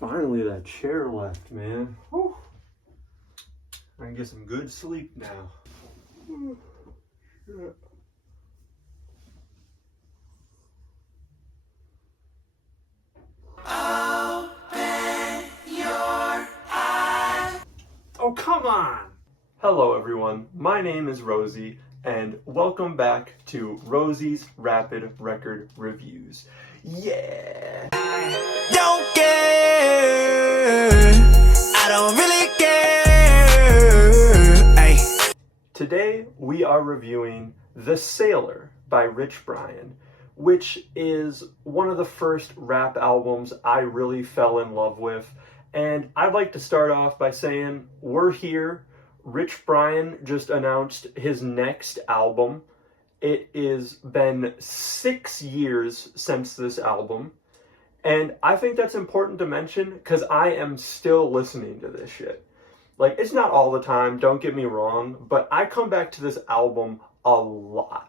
Finally, that chair left, man. Whew. I can get some good sleep now. Shit. Open your eyes. Oh, come on! Hello, everyone. My name is Rosie, and welcome back to Rosie's Rapid Record Reviews. Yeah! Don't care. I don't really care. Ay. Today we are reviewing The Sailor by Rich Brian, which is one of the first rap albums I really fell in love with. And I'd like to start off by saying we're here. Rich Brian just announced his next album. It has been 6 years since this album. And I think that's important to mention because I am still listening to this shit. Like, it's not all the time, don't get me wrong, but I come back to this album a lot.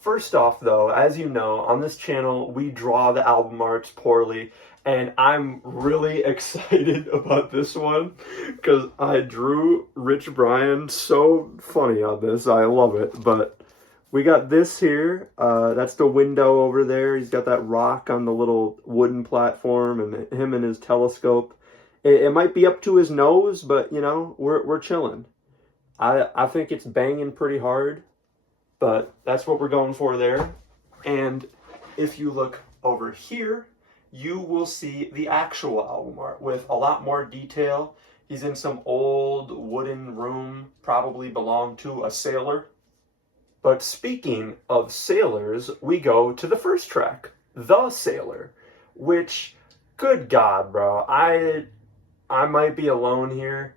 First off, though, as you know, on this channel, we draw the album arts poorly, and I'm really excited about this one because I drew Rich Brian so funny on this. I love it, but we got this here. That's the window over there. He's got that rock on the little wooden platform, and him and his telescope. It might be up to his nose, but, you know, we're chilling. I think it's banging pretty hard, but that's what we're going for there. And if you look over here, you will see the actual album art with a lot more detail. He's in some old wooden room, probably belonged to a sailor. But speaking of sailors, we go to the first track, The Sailor, which, good God, bro, I might be alone here,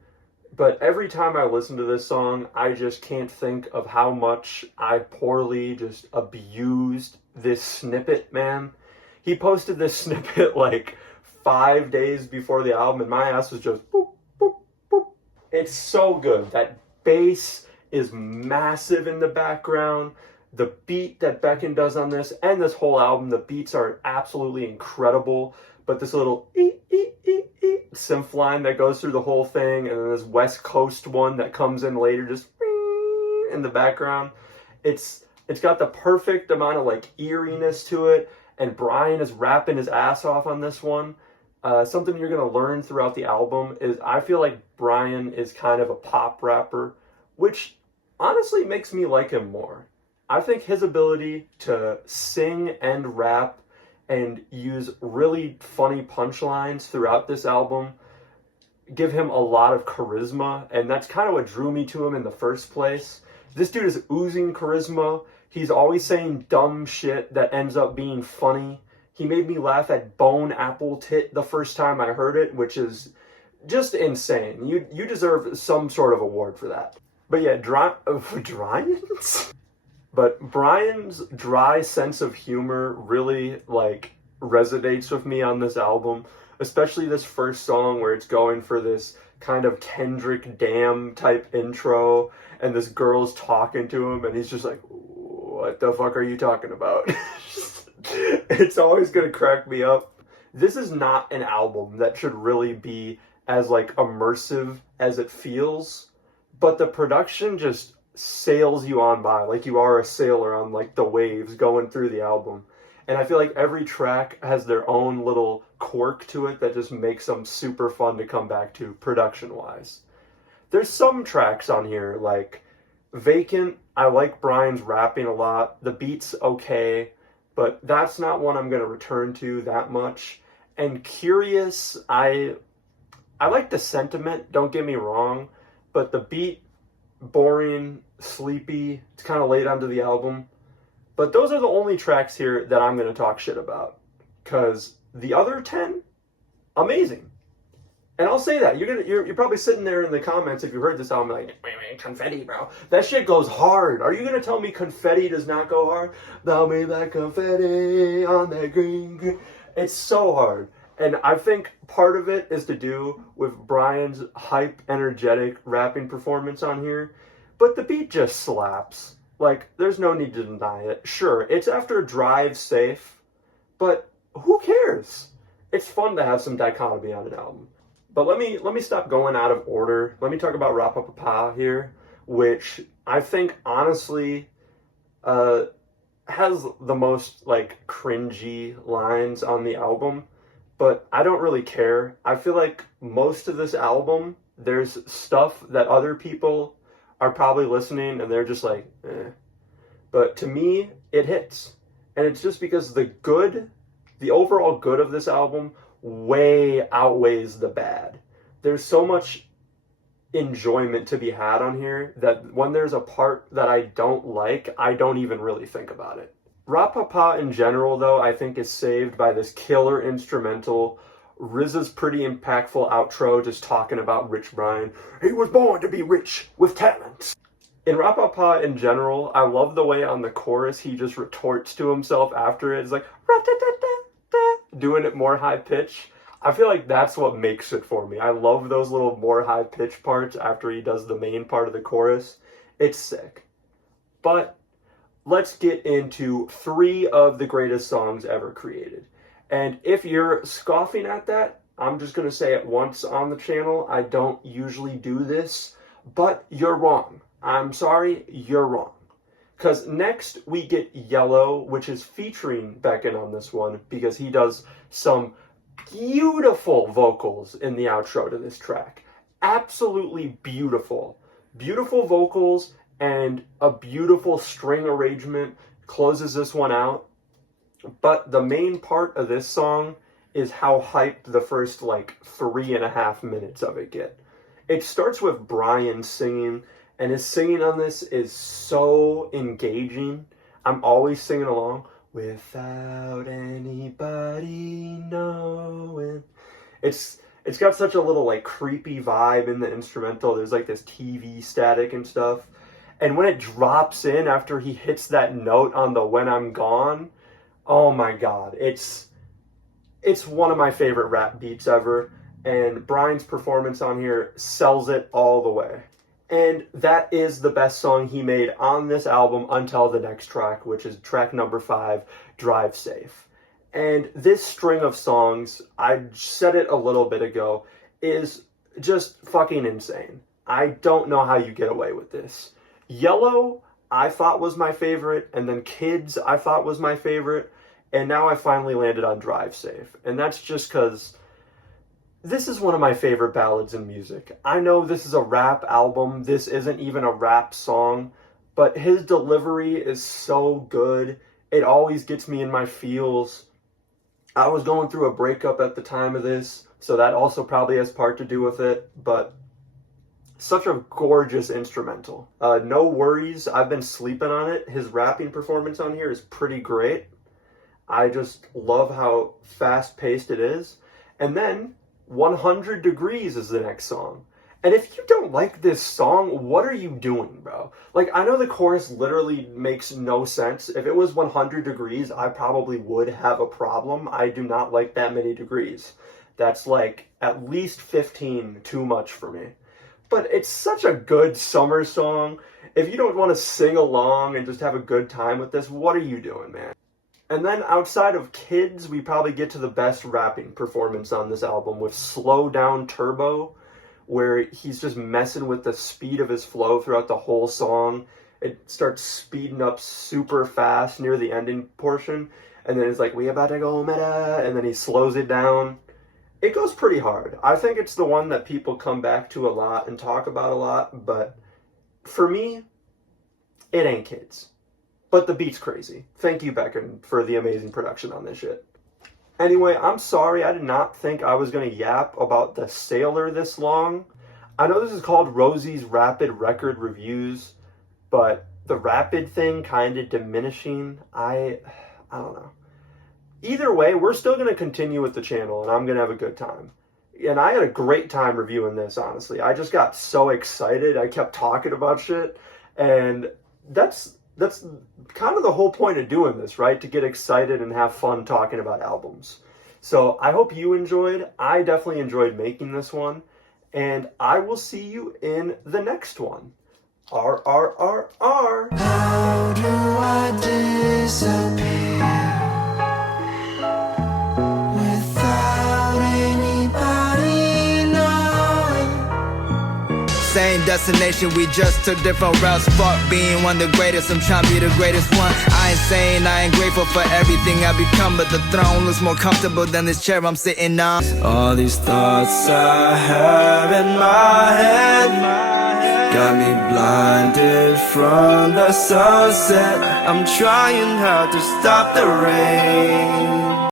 but every time I listen to this song, I just can't think of how much I poorly just abused this snippet, man. He posted this snippet like 5 days before the album, and my ass was just boop, boop, boop. It's so good. That bass is massive in the background. The beat that Becken does on this and this whole album, the beats are absolutely incredible. But this little synth line that goes through the whole thing, and then this West Coast one that comes in later, just in the background. It's got the perfect amount of like eeriness to it, and Brian is rapping his ass off on this one. Something you're gonna learn throughout the album is I feel like Brian is kind of a pop rapper, which honestly makes me like him more. I think his ability to sing and rap and use really funny punchlines throughout this album give him a lot of charisma, and that's kind of what drew me to him in the first place. This dude is oozing charisma. He's always saying dumb shit that ends up being funny. He made me laugh at Bone Apple Tit the first time I heard it, which is just insane. You deserve some sort of award for that. But yeah, Brian's dry sense of humor really, like, resonates with me on this album, especially this first song where it's going for this kind of Kendrick Damn type intro, and this girl's talking to him, and he's just like, what the fuck are you talking about? It's always gonna crack me up. This is not an album that should really be as, like, immersive as it feels, but the production just sails you on by like you are a sailor on like the waves going through the album. And I feel like every track has their own little quirk to it that just makes them super fun to come back to production wise. There's some tracks on here like Vacant. I like Brian's rapping a lot. The beat's okay, but that's not one I'm going to return to that much. And Curious, I like the sentiment, don't get me wrong, but the beat, boring, sleepy. It's kind of late onto the album. But those are the only tracks here that I'm going to talk shit about. Because the other 10, amazing. And I'll say that. You're probably sitting there in the comments if you heard this album like, Confetti, bro. That shit goes hard. Are you going to tell me Confetti does not go hard? Thou me like confetti on that green. It's so hard. And I think part of it is to do with Brian's hype, energetic rapping performance on here. But the beat just slaps. Like, there's no need to deny it. Sure, it's after Drive Safe, but who cares? it's fun to have some dichotomy on an album. But let me stop going out of order. Let me talk about RRRR here, which I think honestly has the most like cringy lines on the album, but I don't really care. I feel like most of this album, there's stuff that other people are probably listening and they're just like, eh. But to me, it hits. And it's just because the overall good of this album way outweighs the bad. There's so much enjoyment to be had on here that when there's a part that I don't like, I don't even really think about it. RRRR in general, though, I think is saved by this killer instrumental. RZA's pretty impactful outro just talking about Rich Brian. He was born to be rich with talent. In RRRR in general, I love the way on the chorus he just retorts to himself after it. It's like, doing it more high pitch. I feel like that's what makes it for me. I love those little more high pitch parts after he does the main part of the chorus. It's sick. But let's get into 3 of the greatest songs ever created. And if you're scoffing at that, I'm just going to say it once on the channel. I don't usually do this, but you're wrong. I'm sorry, you're wrong. Because next we get Yellow, which is featuring Beckon on this one, because he does some beautiful vocals in the outro to this track. Absolutely beautiful. Beautiful vocals and a beautiful string arrangement closes this one out. But the main part of this song is how hyped the first like 3.5 minutes of it get. It starts with Brian singing, and his singing on this is so engaging. I'm always singing along. Without anybody knowing. It's got such a little like creepy vibe in the instrumental. There's like this TV static and stuff. And when it drops in after he hits that note on the When I'm Gone, oh my god. It's one of my favorite rap beats ever. And Brian's performance on here sells it all the way. And that is the best song he made on this album until the next track, which is track number 5, Drive Safe. And this string of songs, I said it a little bit ago, is just fucking insane. I don't know how you get away with this. Yellow, I thought was my favorite, and then Kids, I thought was my favorite, and now I finally landed on Drive Safe. And that's just because this is one of my favorite ballads in music. I know this is a rap album. This isn't even a rap song, but his delivery is so good. It always gets me in my feels. I was going through a breakup at the time of this, so that also probably has part to do with it, but such a gorgeous instrumental. No Worries, I've been sleeping on it. His rapping performance on here is pretty great. I just love how fast-paced it is. And then 100 Degrees is the next song. And if you don't like this song, what are you doing, bro? Like, I know the chorus literally makes no sense. If it was 100 degrees, I probably would have a problem. I do not like that many degrees. That's like at least 15 too much for me. But it's such a good summer song. If you don't want to sing along and just have a good time with this, what are you doing, man? And then outside of Kids, we probably get to the best rapping performance on this album with Slow Down Turbo, where he's just messing with the speed of his flow throughout the whole song. It starts speeding up super fast near the ending portion, and then it's like, we about to go meta, and then he slows it down. It goes pretty hard. I think it's the one that people come back to a lot and talk about a lot, but for me, it ain't Kids. But the beat's crazy. Thank you, Beckon, for the amazing production on this shit. Anyway, I'm sorry, I did not think I was going to yap about The Sailor this long. I know this is called Rosie's Rapid Record Reviews, but the rapid thing kind of diminishing. I don't know. Either way, we're still going to continue with the channel, and I'm going to have a good time. And I had a great time reviewing this, honestly. I just got so excited. I kept talking about shit, and that's kind of the whole point of doing this, right? To get excited and have fun talking about albums. So I hope you enjoyed. I definitely enjoyed making this one. And I will see you in the next one. RRRR. How do I disappear without same destination, we just took different routes. Fuck being one of the greatest, I'm trying to be the greatest one. I ain't saying I ain't grateful for everything I become, but the throne looks more comfortable than this chair I'm sitting on. All these thoughts I have in my head got me blinded from the sunset. I'm trying hard to stop the rain.